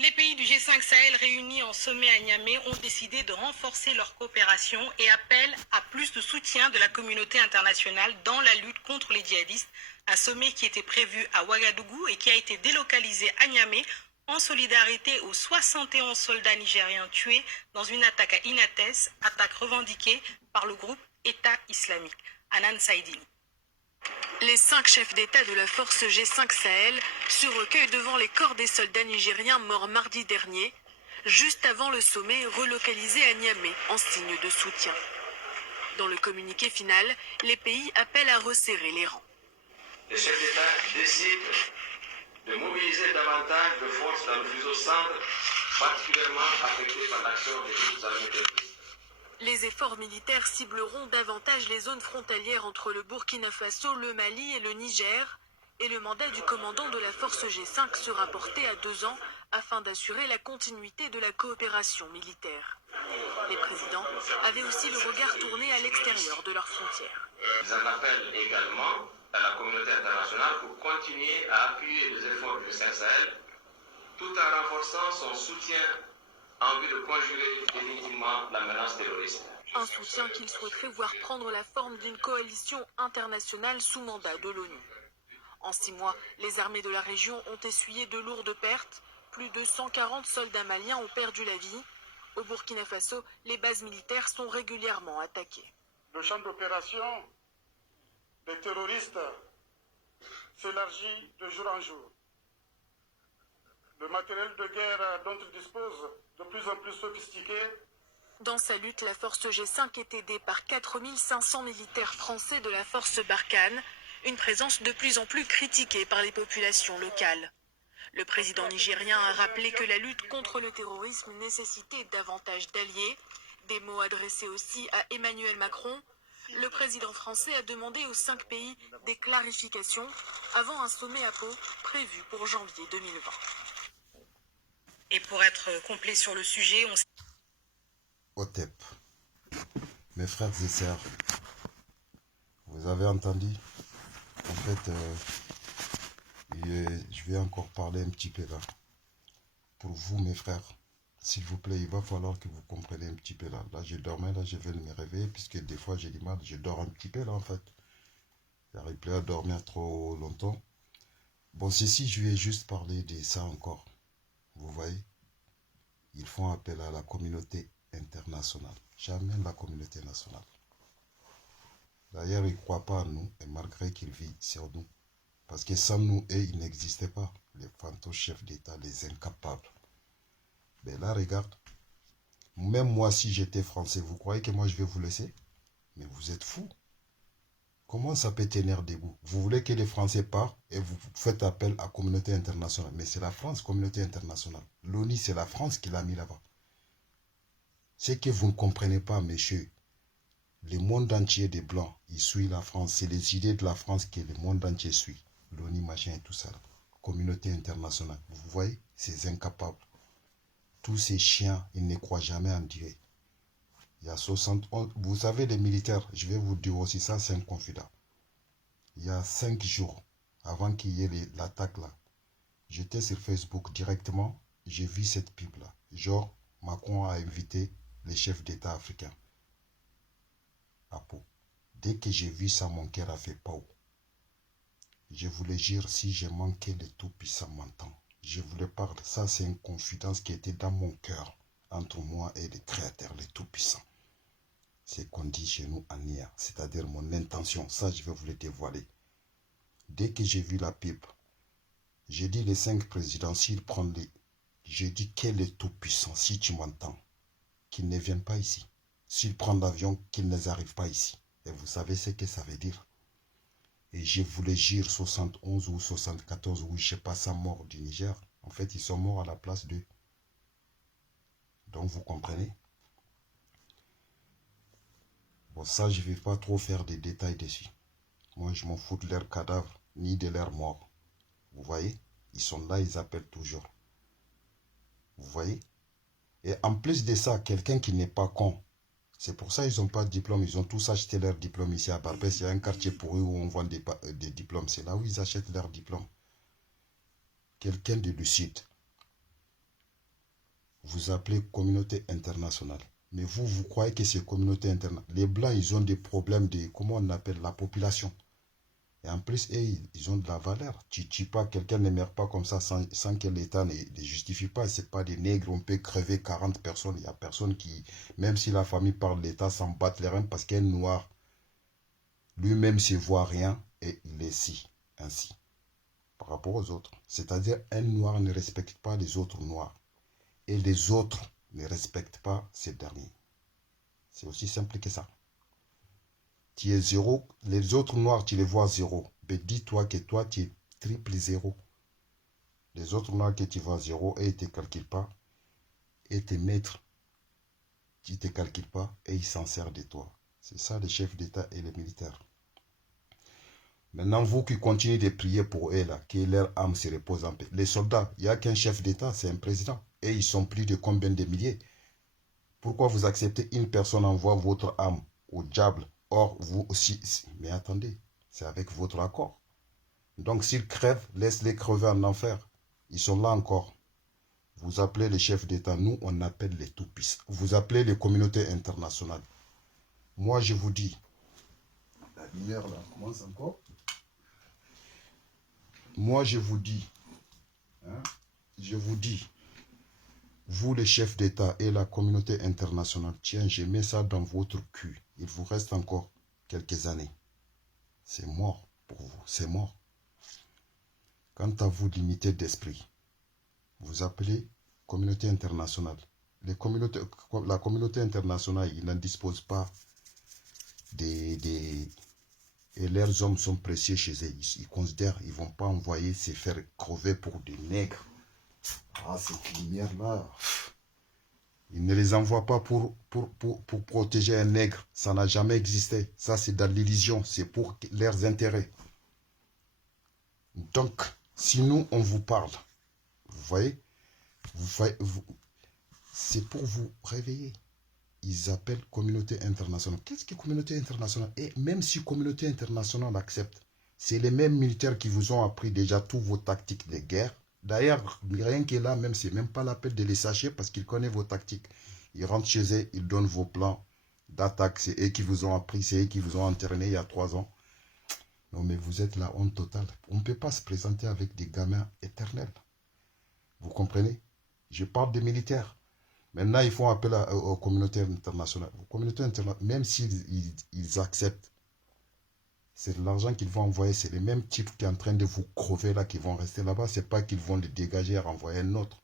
Les pays du G5 Sahel réunis en sommet à Niamey ont décidé de renforcer leur coopération et appellent à plus de soutien de la communauté internationale dans la lutte contre les djihadistes, un sommet qui était prévu à Ouagadougou et qui a été délocalisé à Niamey en solidarité aux 71 soldats nigériens tués dans une attaque à Inates, attaque revendiquée par le groupe État islamique. Anan Saïdini. Les 5 chefs d'État de la force G5 Sahel se recueillent devant les corps des soldats nigériens morts mardi dernier, juste avant le sommet relocalisé à Niamey en signe de soutien. Dans le communiqué final, les pays appellent à resserrer les rangs. Les chefs d'État décident de mobiliser davantage de forces dans le fuseau centre, particulièrement affecté par l'action des groupes armés terroristes. Les efforts militaires cibleront davantage les zones frontalières entre le Burkina Faso, le Mali et le Niger, et le mandat du commandant de la force G5 sera porté à 2 ans afin d'assurer la continuité de la coopération militaire. Les présidents avaient aussi le regard tourné à l'extérieur de leurs frontières. Ils en appellent également à la communauté internationale pour continuer à appuyer les efforts du Sahel tout en renforçant son soutien en vue de conjurer définitivement la menace terroriste. Un soutien qu'il souhaiterait voir prendre la forme d'une coalition internationale sous mandat de l'ONU. En 6 mois, les armées de la région ont essuyé de lourdes pertes. Plus de 140 soldats maliens ont perdu la vie. Au Burkina Faso, les bases militaires sont régulièrement attaquées. Le champ d'opération des terroristes s'élargit de jour en jour. Le matériel de guerre dont ils disposent, de plus en plus sophistiqué. Dans sa lutte, la force G5 est aidée par 4500 militaires français de la force Barkhane, une présence de plus en plus critiquée par les populations locales. Le président nigérien a rappelé que la lutte contre le terrorisme nécessitait davantage d'alliés. Des mots adressés aussi à Emmanuel Macron. Le président français a demandé aux 5 pays des clarifications avant un sommet à Pau prévu pour janvier 2020. Et pour être complet sur le sujet, on... OTEP. Mes frères et sœurs, vous avez entendu? En fait, je vais encore parler un petit peu là. Pour vous, mes frères, s'il vous plaît, il va falloir que vous compreniez un petit peu là. Là, je dormais, là, je vais me réveiller, puisque des fois, j'ai du mal, je dors un petit peu là, en fait. J'arrive plus à dormir trop longtemps. Bon, ceci, je vais juste parler de ça encore. Vous voyez, ils font appel à la communauté internationale. Jamais la communauté nationale. D'ailleurs, ils ne croient pas à nous, et malgré qu'ils vivent sur nous. Parce que sans nous, ils n'existaient pas. Les fantômes chefs d'État, les incapables. Mais là, regarde. Même moi, si j'étais français, vous croyez que moi, je vais vous laisser? Mais vous êtes fous. Comment ça peut tenir debout? Vous voulez que les Français partent et vous faites appel à la communauté internationale. Mais c'est la France, communauté internationale. L'ONU, c'est la France qui l'a mis là-bas. Ce que vous ne comprenez pas, messieurs, le monde entier des Blancs, ils suivent la France. C'est les idées de la France que le monde entier suit. L'ONU, machin et tout ça. Là. Communauté internationale. Vous voyez, ces incapables. Tous ces chiens, ils ne croient jamais en Dieu. Il y a 71, vous savez les militaires, je vais vous dire aussi ça, c'est un confident. Il y a 5 jours, avant qu'il y ait l'attaque là, j'étais sur Facebook directement, j'ai vu cette pub là. Genre, Macron a invité les chefs d'État africains à Pau. Dès que j'ai vu ça, mon cœur a fait pau. Je voulais dire, si j'ai manqué, le Tout-Puissant m'entend. Je voulais parler, ça c'est une confidence qui était dans mon cœur, entre moi et le Créateur, le Tout-Puissant. C'est qu'on dit chez nous en hier, c'est-à-dire mon intention, ça je vais vous le dévoiler. Dès que j'ai vu la pipe, j'ai dit les 5 présidents, s'ils prennent les... J'ai dit quel est tout-puissant, si tu m'entends, qu'ils ne viennent pas ici. S'ils prennent l'avion, qu'ils ne arrivent pas ici. Et vous savez ce que ça veut dire. Et je voulais dire 71 ou 74, ou je ne sais pas ça, morts du Niger. En fait, ils sont morts à la place d'eux. Donc vous comprenez? Bon, ça, je ne vais pas trop faire des détails dessus. Moi, je m'en fous de leurs cadavres, ni de leurs morts. Vous voyez? Ils sont là, ils appellent toujours. Vous voyez? Et en plus de ça, quelqu'un qui n'est pas con. C'est pour ça qu'ils n'ont pas de diplôme. Ils ont tous acheté leur diplôme ici à Barbès. Il y a un quartier pour eux où on vend des diplômes. C'est là où ils achètent leurs diplômes. Quelqu'un de lucide. vous appelez communauté internationale. Mais vous croyez que c'est communauté internationale. Les Blancs, ils ont des problèmes de, comment on appelle, la population. Et en plus, ils ont de la valeur. Tu tues pas, quelqu'un ne meurt pas comme ça sans que l'État ne justifie pas. C'est pas des nègres, on peut crever 40 personnes. Il n'y a personne qui, même si la famille parle, l'État s'en bat les reins parce qu'un noir, lui-même ne voit rien et il est ainsi, par rapport aux autres. C'est-à-dire, un noir ne respecte pas les autres noirs. Et les autres ne respectent pas ces derniers. C'est aussi simple que ça. Tu es zéro, les autres noirs, tu les vois zéro. Mais dis-toi que toi, tu es triple zéro. Les autres noirs que tu vois zéro et ils ne te calculent pas. Et tes maîtres, qui ne te calculent pas et ils s'en servent de toi. C'est ça les chefs d'État et les militaires. Maintenant, vous qui continuez de prier pour eux, là, que leur âme se repose en paix. Les soldats, il n'y a qu'un chef d'État, c'est un président. Et ils sont plus de combien de milliers. Pourquoi vous acceptez une personne envoie votre âme au diable? Or, vous aussi... Mais attendez, c'est avec votre accord. Donc, s'ils crèvent, laisse-les crever en enfer. Ils sont là encore. Vous appelez les chefs d'État. Nous, on appelle les tout-puissants. Vous appelez les communautés internationales. Moi, je vous dis... La lumière, là, commence encore. Moi, je vous dis... je vous dis... Vous, les chefs d'État et la communauté internationale, tiens, je mets ça dans votre cul. Il vous reste encore quelques années. C'est mort pour vous, c'est mort. Quant à vous, limité d'esprit, vous appelez communauté internationale. La communauté internationale, ils n'en disposent pas et leurs hommes sont précieux chez eux. Ils considèrent, ils ne vont pas envoyer se faire crever pour des nègres. Ah, cette lumière-là, ils ne les envoient pas pour protéger un nègre. Ça n'a jamais existé. Ça, c'est dans l'illusion. C'est pour leurs intérêts. Donc, si nous, on vous parle, vous voyez, c'est pour vous réveiller. Ils appellent communauté internationale. Qu'est-ce que communauté internationale? Et même si communauté internationale accepte, c'est les mêmes militaires qui vous ont appris déjà tous vos tactiques de guerre. D'ailleurs, rien que là, même, c'est même pas la peine de les sacher parce qu'ils connaissent vos tactiques. Ils rentrent chez eux, ils donnent vos plans d'attaque. C'est eux qui vous ont appris, c'est eux qui vous ont entraîné il y a 3 ans. Non, mais vous êtes la honte totale. On ne peut pas se présenter avec des gamins éternels. Vous comprenez? Je parle des militaires. Maintenant, ils font appel aux communautés internationales. Aux communautés internationales, même s'ils acceptent, c'est de l'argent qu'ils vont envoyer. C'est les mêmes types qui sont en train de vous crever là, qui vont rester là-bas. Ce n'est pas qu'ils vont les dégager et renvoyer un autre.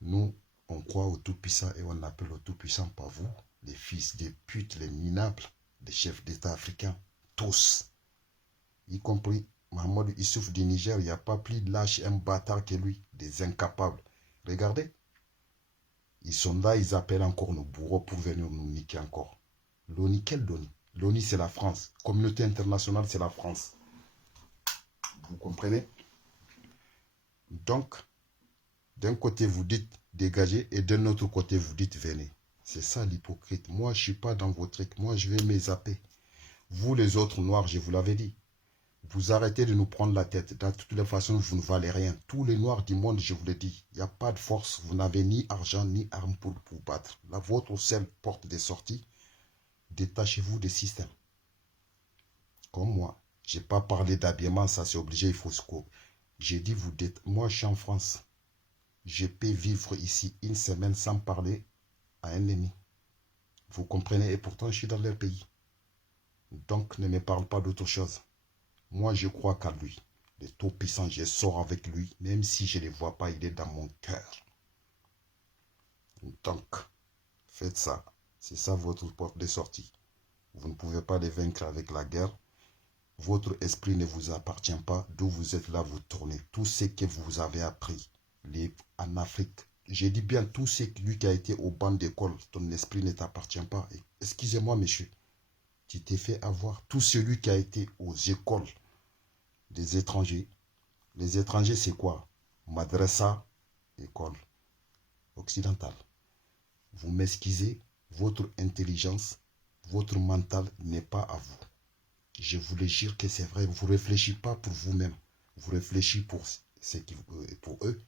Nous, on croit au Tout-Puissant et on appelle au Tout-Puissant, pas vous, les fils des putes, les minables, les chefs d'État africains, tous, y compris Mahamadou Issouf du Niger. Il n'y a pas plus lâche un bâtard que lui, des incapables. Regardez, ils sont là, ils appellent encore nos bourreaux pour venir nous niquer encore. L'ONU, quelle l'ONU? L'ONU, c'est la France. Communauté internationale, c'est la France. Vous comprenez? Donc, d'un côté, vous dites dégagez et d'un autre côté, vous dites venez. C'est ça l'hypocrite. Moi, je ne suis pas dans vos trucs. Moi, je vais me zapper. Vous, les autres noirs, je vous l'avais dit. Vous arrêtez de nous prendre la tête. De toutes les façons, vous ne valez rien. Tous les noirs du monde, je vous le dis, il n'y a pas de force. Vous n'avez ni argent, ni arme pour vous battre. La votre seule porte de sortie, détachez-vous des systèmes. Comme moi. Je n'ai pas parlé d'habillement, ça c'est obligé, il faut se couper. J'ai dit, moi je suis en France. Je peux vivre ici une semaine sans parler à un ennemi. Vous comprenez? Et pourtant, je suis dans leur pays. Donc, ne me parle pas d'autre chose. Moi, je crois qu'à lui. Le Tout-Puissant, je sors avec lui. Même si je ne le vois pas, il est dans mon cœur. Donc, faites ça. C'est ça votre porte de sortie. Vous ne pouvez pas les vaincre avec la guerre. Votre esprit ne vous appartient pas. D'où vous êtes là, vous tournez. Tout ce que vous avez appris en Afrique. J'ai dit bien tout ce lui qui a été au banc d'école. Ton esprit ne t'appartient pas. Excusez-moi, monsieur. Tu t'es fait avoir. Tout celui qui a été aux écoles des étrangers. Les étrangers, c'est quoi? Madrasa, école occidentale. Vous m'excusez, votre intelligence, votre mental n'est pas à vous. Je vous le jure que c'est vrai. Vous ne réfléchissez pas pour vous-même. Vous réfléchissez pour eux.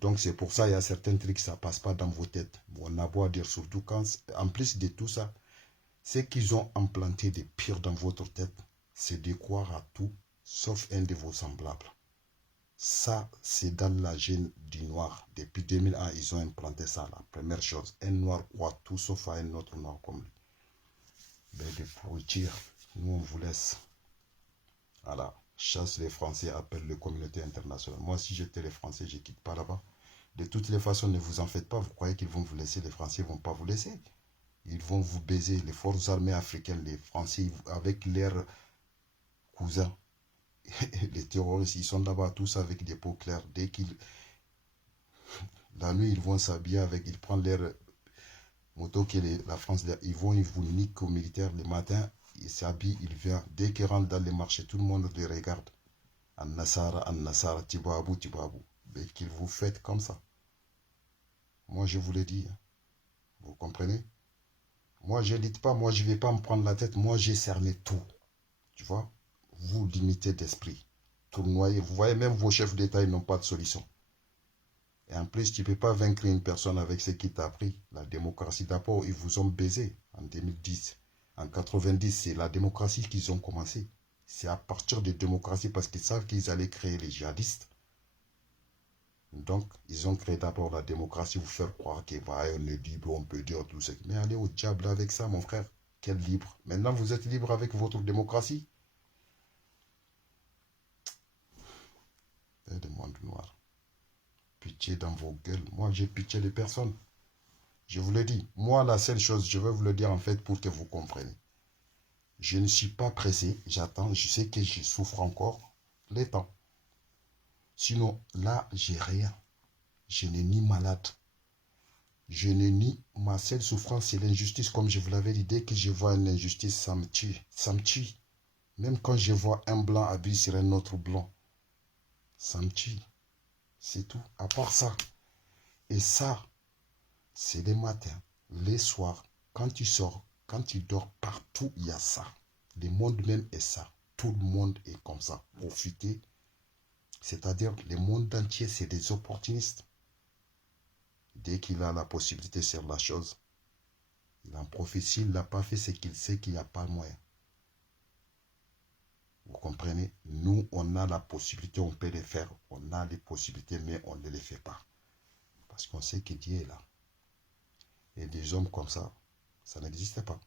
Donc c'est pour ça il y a certains trucs, ça passe pas dans vos têtes. On a beau dire, surtout quand, en plus de tout ça, c'est qu'ils ont implanté des pires dans votre tête, c'est de croire à tout, sauf un de vos semblables. Ça, c'est dans la gène du noir. Depuis 2001, ils ont implanté ça, la première chose. Un noir croit tout, sauf à un autre noir comme lui. Mais de pourriture, nous on vous laisse. Voilà. Chasse les Français, appelle la communauté internationale. Moi, si j'étais les Français, je ne quitte pas là-bas. De toutes les façons, ne vous en faites pas. Vous croyez qu'ils vont vous laisser? Les Français ne vont pas vous laisser. Ils vont vous baiser. Les forces armées africaines, les Français, avec leurs cousins, les terroristes, ils sont là-bas tous avec des peaux claires. Dès qu'ils... La nuit, ils vont s'habiller avec... Ils prennent leur moto que la France... Ils vont, ils vous niquent aux militaires le matin. Ils s'habillent, ils viennent. Dès qu'ils rentrent dans les marchés, tout le monde les regarde. An-Nassara, Tibabou, Tibabou. Mais qu'ils vous faites comme ça. Moi, je vous l'ai dit. Vous comprenez? Moi, je ne dis pas, moi, je ne vais pas me prendre la tête. Moi, j'ai cerné tout. Tu vois? Vous limitez d'esprit. Tournoyez. Vous voyez, même vos chefs d'État, ils n'ont pas de solution. Et en plus, tu ne peux pas vaincre une personne avec ce qu'il t'a appris. La démocratie, d'abord, ils vous ont baisé en 2010. En 90, c'est la démocratie qu'ils ont commencé. C'est à partir de démocratie parce qu'ils savent qu'ils allaient créer les djihadistes. Donc, ils ont créé d'abord la démocratie, vous faire croire qu'on est libre, on peut dire tout ça. Mais allez au diable avec ça, mon frère. Quel libre. Maintenant, vous êtes libre avec votre démocratie. Et des mondes noirs. Pitié dans vos gueules. Moi, j'ai pitié de personne. Je vous le dis. Moi, la seule chose, je vais vous le dire en fait pour que vous compreniez. Je ne suis pas pressé. J'attends. Je sais que je souffre encore. Le temps. Sinon, là, j'ai rien. Je n'ai ni malade. Je n'ai ni... Ma seule souffrance, c'est l'injustice. Comme je vous l'avais dit, dès que je vois une injustice, ça me tue. Ça me tue. Même quand je vois un blanc habillé sur un autre blanc, ça me tue. C'est tout. À part ça. Et ça, c'est les matins, les soirs, quand tu sors, quand tu dors, partout, il y a ça. Le monde même est ça. Tout le monde est comme ça. Profiter. C'est-à-dire, le monde entier, c'est des opportunistes. Dès qu'il a la possibilité sur la chose, il en profite. S'il ne l'a pas fait, c'est qu'il sait qu'il n'y a pas moyen. Vous comprenez? Nous, on a la possibilité, on peut les faire. On a les possibilités, mais on ne les fait pas. Parce qu'on sait que Dieu est là. Et des hommes comme ça, ça n'existe pas.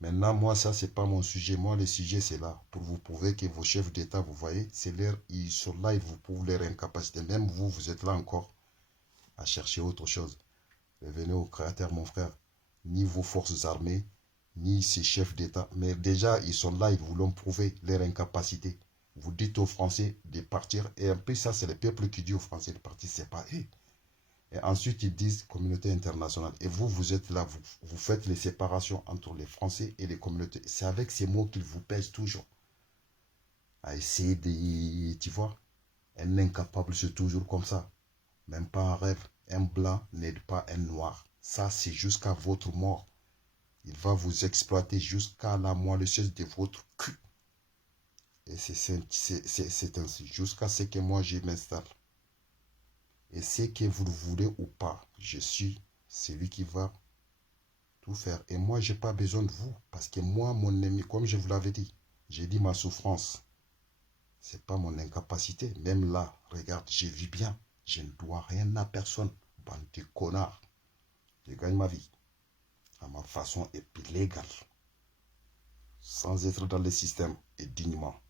Maintenant, moi, ça, c'est pas mon sujet. Moi, le sujet, c'est là. Pour vous prouver que vos chefs d'État, vous voyez, c'est leur, ils sont là, ils vous prouvent leur incapacité. Même vous, vous êtes là encore à chercher autre chose. Revenez au Créateur, mon frère. Ni vos forces armées, ni ces chefs d'État. Mais déjà, ils sont là, ils vous l'ont prouvé, leur incapacité. Vous dites aux Français de partir. Et en plus, ça, c'est le peuple qui dit aux Français de partir. C'est pas eux. Et ensuite, ils disent communauté internationale. Et vous, vous êtes là, vous faites les séparations entre les Français et les communautés. C'est avec ces mots qu'ils vous pèsent toujours. À essayer de... Tu vois, un incapable, c'est toujours comme ça. Même pas un rêve. Un blanc n'aide pas un noir. Ça, c'est jusqu'à votre mort. Il va vous exploiter jusqu'à la moelleuse de votre cul. Et c'est ainsi. Jusqu'à ce que moi, je m'installe. Et ce que vous le voulez ou pas, je suis celui qui va tout faire. Et moi, je n'ai pas besoin de vous. Parce que moi, mon ennemi, comme je vous l'avais dit, j'ai dit ma souffrance. Ce n'est pas mon incapacité. Même là, regarde, je vis bien. Je ne dois rien à personne. Bande de connards. Je gagne ma vie. À ma façon et puis légale. Sans être dans le système et dignement.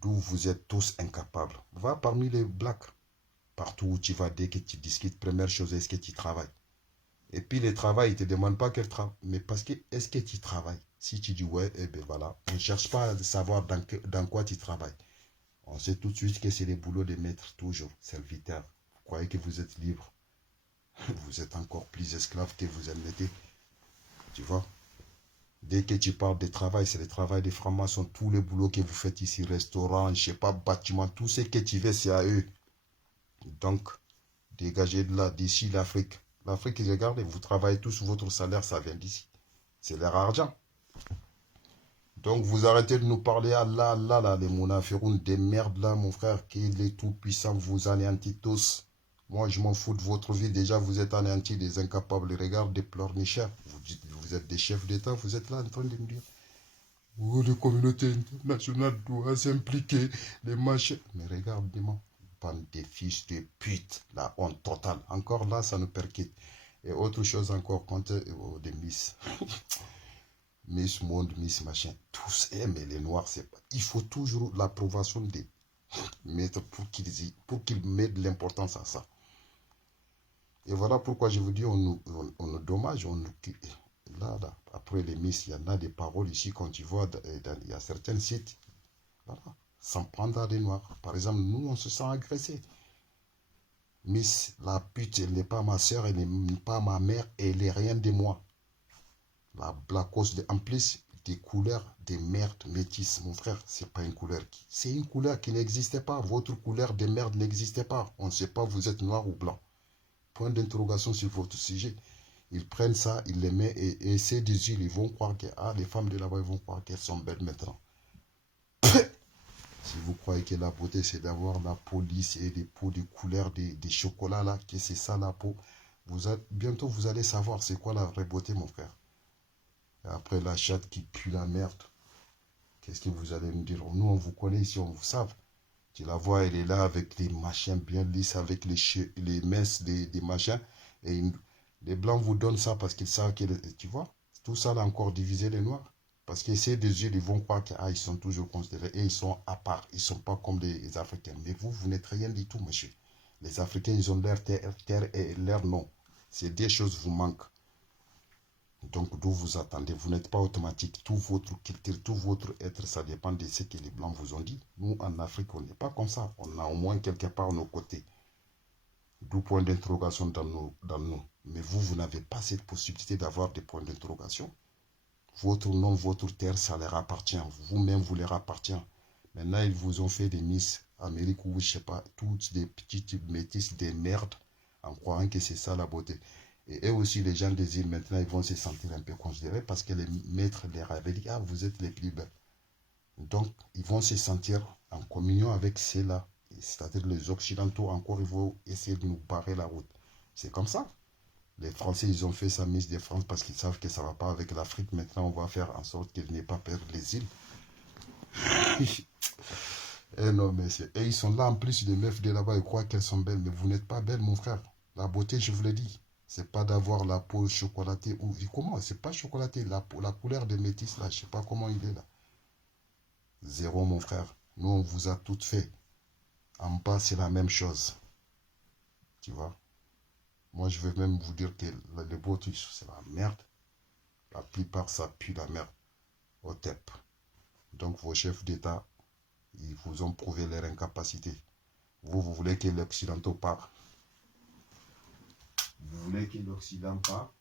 D'où vous êtes tous incapables. Va parmi les blacks. Partout où tu vas, dès que tu discutes, première chose, est-ce que tu travailles? Et puis le travail, il ne te demande pas quel travail. Mais parce que, est-ce que tu travailles? Si tu dis ouais, eh bien voilà. On ne cherche pas à savoir dans quoi tu travailles. On sait tout de suite que c'est le boulot de maître, toujours, serviteur. Vous croyez que vous êtes libre? Vous êtes encore plus esclave que vous en étiez. Tu vois? Dès que tu parles de travail, c'est le travail des francs-maçons. Tous les boulots que vous faites ici, restaurant, je ne sais pas, bâtiment, tout ce que tu veux, c'est à eux. Donc, dégagez de là, d'ici l'Afrique. L'Afrique, regardez, vous travaillez tous, votre salaire, ça vient d'ici. C'est leur argent. Donc vous arrêtez de nous parler Allah, Allah, là, les monafiroun, des merdes là, mon frère, qu'il est tout puissant, vous anéantit tous. Moi, je m'en fous de votre vie. Déjà, vous êtes anéantis, des incapables. Regarde, des pleurnicheurs. Vous dites, vous êtes des chefs d'État, vous êtes là en train de me dire. Oh, les communautés internationales doivent s'impliquer, les machins. Mais regarde-moi, bande de fils de pute, la honte totale. Encore là, ça nous percute. Et autre chose encore, quand des Miss. Miss Monde, Miss Machin, tous aiment les Noirs. C'est pas. Il faut toujours l'approbation des maîtres pour qu'ils mettent de l'importance à ça. Et voilà pourquoi je vous dis, on nous dommage, là, après les Miss, il y en a des paroles ici, quand tu vois, il y a certains sites, voilà, s'en prendre à des Noirs. Par exemple, nous, on se sent agressés. Miss, la pute, elle n'est pas ma soeur, elle n'est pas ma mère, elle n'est rien de moi. La cause en plus des couleurs des merdes métisses, mon frère, c'est pas une couleur c'est une couleur qui n'existait pas. Votre couleur de merde n'existait pas. On ne sait pas vous êtes noir ou blanc. Point d'interrogation sur votre sujet. Ils prennent ça, ils les mettent et ces des îles, ils vont croire que les femmes de là-bas, ils vont croire qu'elles sont belles maintenant. Si vous croyez que la beauté, c'est d'avoir la peau lisse et des peaux de couleur des chocolats là, que c'est ça la peau, bientôt vous allez savoir c'est quoi la vraie beauté, mon frère. Et après la chatte qui pue la merde, qu'est-ce que vous allez me dire? Nous, on vous connaît ici, on vous savent. Tu la vois, elle est là avec les machins bien lisses, avec les minces des machins. Et les blancs vous donnent ça parce qu'ils savent que, tu vois, tout ça là encore divisé les noirs. Parce que ces deux yeux, ils vont croire qu'ils sont toujours considérés et ils sont à part. Ils ne sont pas comme les Africains. Mais vous n'êtes rien du tout, monsieur. Les Africains, ils ont leur terre et leur nom. Ces deux choses vous manquent. Donc, d'où vous attendez? Vous n'êtes pas automatique. Tout votre culture, tout votre être, ça dépend de ce que les Blancs vous ont dit. Nous, en Afrique, on n'est pas comme ça. On a au moins quelque part nos côtés. D'où point d'interrogation dans nous. Mais vous n'avez pas cette possibilité d'avoir des points d'interrogation. Votre nom, votre terre, ça leur appartient. Vous-même, vous leur appartient. Maintenant, ils vous ont fait des Miss Amérique ou je sais pas, toutes des petites métisses, des merdes, en croyant que c'est ça la beauté. Et eux aussi, les gens des îles, maintenant, ils vont se sentir un peu considérés parce que les maîtres leur avaient dit, ah, vous êtes les plus belles. Donc, ils vont se sentir en communion avec ceux-là. C'est-à-dire les Occidentaux, encore, ils vont essayer de nous barrer la route. C'est comme ça. Les Français, ils ont fait sa Miss de France parce qu'ils savent que ça ne va pas avec l'Afrique. Maintenant, on va faire en sorte qu'ils n'aient pas perdre les îles. Eh non, mais et ils sont là, en plus, les meufs de là-bas, ils croient qu'elles sont belles. Mais vous n'êtes pas belles, mon frère. La beauté, je vous l'ai dit, c'est pas d'avoir la peau chocolatée. Ou comment? C'est pas chocolaté. La couleur des métis, là, je sais pas comment il est là. Zéro, mon frère. Nous, on vous a toutes fait. En bas, c'est la même chose. Tu vois? Moi, je vais même vous dire que les beaux trucs, c'est la merde. La plupart, ça pue la merde au TEP. Donc, vos chefs d'État, ils vous ont prouvé leur incapacité. Vous voulez que l'Occidentaux part. Vous voulez que l'Occident part.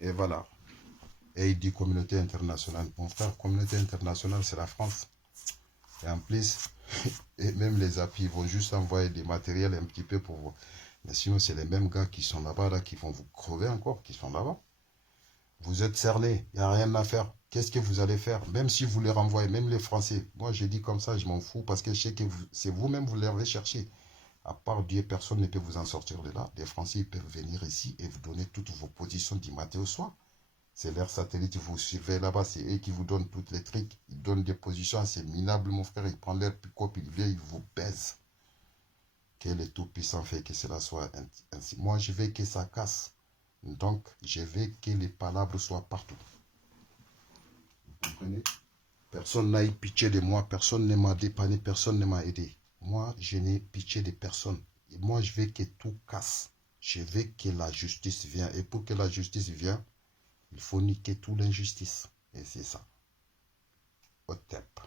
Et voilà. Et il dit communauté internationale. Mon frère, communauté internationale, c'est la France. Et en plus, et même les appuis, ils vont juste envoyer des matériels un petit peu pour vous. Mais sinon, c'est les mêmes gars qui sont là-bas, là, qui vont vous crever encore, qui sont là-bas. Vous êtes cernés, il n'y a rien à faire. Qu'est-ce que vous allez faire? Même si vous les renvoyez, même les Français. Moi, je dis comme ça, je m'en fous, parce que je sais que c'est vous-même, vous les avez cherchés. À part Dieu, personne ne peut vous en sortir de là. Les Français, ils peuvent venir ici et vous donner toutes vos positions du matin au soir. C'est leur satellite, vous surveillez là-bas, c'est eux qui vous donnent toutes les trucs. Ils donnent des positions assez minables, mon frère. Ils prennent leur pick-up, ils viennent, ils vous baisent. Que le Tout-Puissant fait que cela soit ainsi. Moi, je veux que ça casse. Donc, je veux que les palabres soient partout. Vous comprenez? Personne n'a eu pitié de moi, personne ne m'a dépanné, personne ne m'a aidé. Moi, je n'ai pitié de personne. Et moi, je veux que tout casse. Je veux que la justice vienne. Et pour que la justice vienne, il faut niquer toute l'injustice. Et c'est ça. Au TEP.